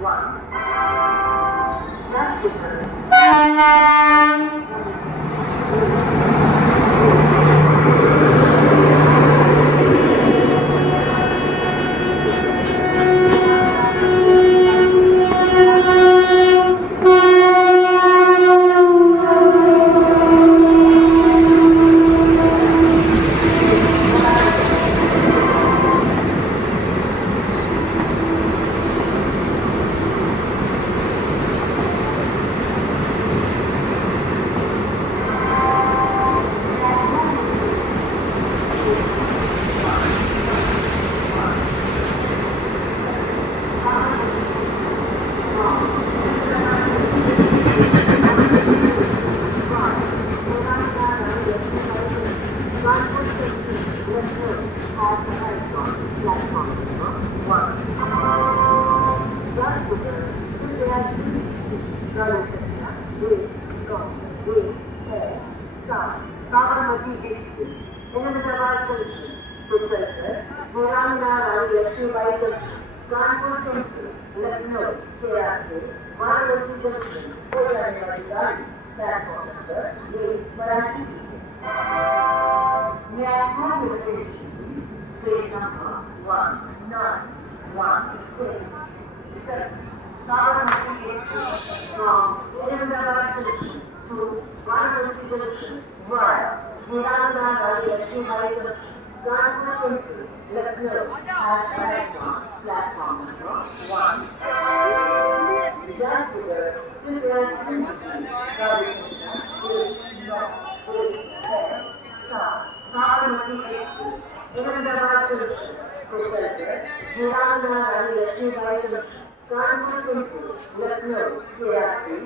1. Sabarmati Express, ahemdabad junction, Suchalkar, Purana Rani Lakshmibai junction, Kanpur Central, Lucknow, Keraspur, Varanasi junction, orai platform number 8, Marathi. May I have your attention, please? Train number 1916 Sabarmati Express from ahemdabad junction to Varanasi junction via Purana Rani Lakshmibai junction, Kanpur Central, Lucknow has platform number 1. Jasper, prepare to Sabarmati Express, ahemdabad junction, Suchalkar, Purana Rani Lakshmibai junction, Kanpur Central, Lucknow, Keraspur,